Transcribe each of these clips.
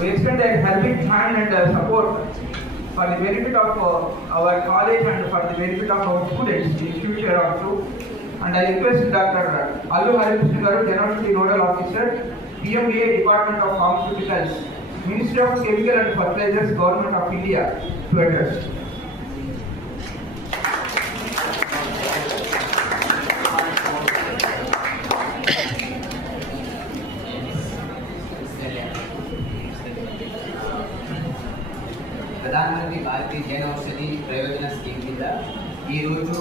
to extend a helping hand and uh, support for the benefit of uh, our college and for the benefit of our students in future also. And I request Dr. Allu Harikrishna Garu, General Nodal Officer, PMBA Department of Pharmaceuticals, Ministry of Chemical and Fertilizers, Government of India, to address. ప్రధానమంత్రి భారతీయ జన ఔషధి ప్రయోజన scheme కింద ఈరోజు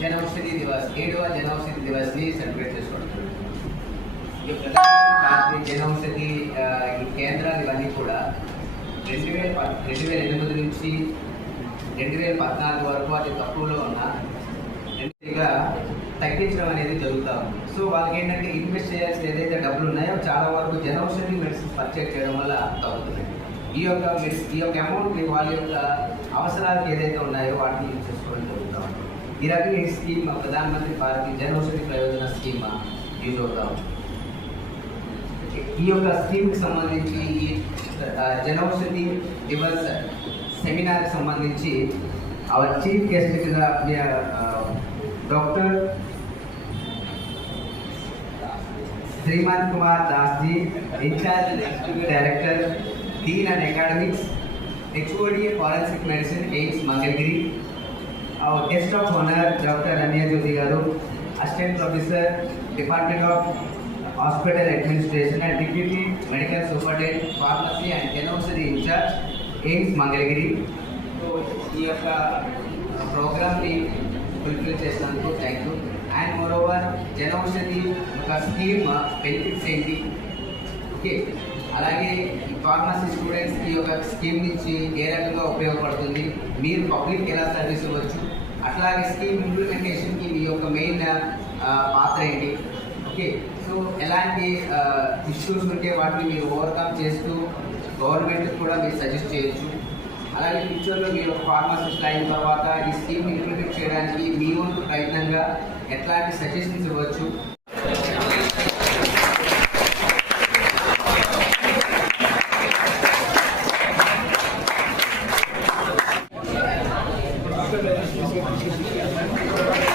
జన ఔషధి దివస్ ఏడవ జన ఔషధి ని celebrate చేసుకోవడం ప్రధానమంత్రి జన ఔషధి కేంద్రాలు ఇవన్నీ కూడా రెండు వేల రెండు వేల ఎనిమిది నుంచి రెండు వేల పద్నాలుగు వరకు అతి తక్కువలో ఉన్న తగ్గించడం అనేది జరుగుతూ ఉంది సో వాళ్ళకి ఏంటంటే ఇన్వెస్ట్ చేయాల్సిన ఏదైతే డబ్బులు ఉన్నాయో చాలా వరకు జనౌషధి మెడిసిన్ పర్చేజ్ చేయడం వల్ల తగ్గుతున్నాయి ఈ యొక్క ఈ అమూర్తి వాలెట్ అవకాశానికి ఏదైతే ఉన్నాయి వాటిని యూస్ చేసుకోవాలని అనుకుంటున్నాం ఈ రకమైన స్కీమ్ మా ప్రదానతి పార్కి జనసిటీ ప్రయోజన స్కీమా యురో రావు ఈ యొక్క స్కీమ్ కి సంబంధించి జనసిటీ డెవలప్ సెమినార్ గురించి అవర్ చీఫ్ గెస్ట్ అయిన ప్రియ doctor Shriman Kumar Das G in charge research director dean and academics एक्सओडीए फॉरेंसिक मेडिसिन एम्स मंगलगिरी और guest of honour doctor Ramiya Jyoti garu assistant professor department of hospital administration and deputy medical superintendent pharmacy and कैनोसरी in-charge AIIMS Mangalagiri तो यह programme fulfil చేసినందుకు thank you and moreover Janaushadhi ఒక scheme అలాగే pharmacy students ఈ యొక్క scheme నుంచి ఏ రకంగా ఉపయోగపడుతుంది మీరు పబ్లిక్ ఎలా సర్వీస్ ఇవ్వచ్చు అట్లాగే స్కీమ్ ఇంప్లిమెంటేషన్కి మీ యొక్క మెయిన్ పాత్ర ఏంటి ఓకే సో ఎలాంటి ఇష్యూస్ ఉంటే వాటిని మీరు ఓవర్కమ్ చేస్తూ గవర్నమెంట్ కూడా మీరు సజెస్ట్ చేయొచ్చు అలాగే ఫ్యూచర్లో మీరు ఫార్మసిస్ట్ అయిన తర్వాత ఈ స్కీమ్ ఇంప్లిమెంట్ చేయడానికి మీ వంతు ప్రయత్నంగా ఎట్లాంటి సజెషన్స్ ఇవ్వచ్చు Спасибо.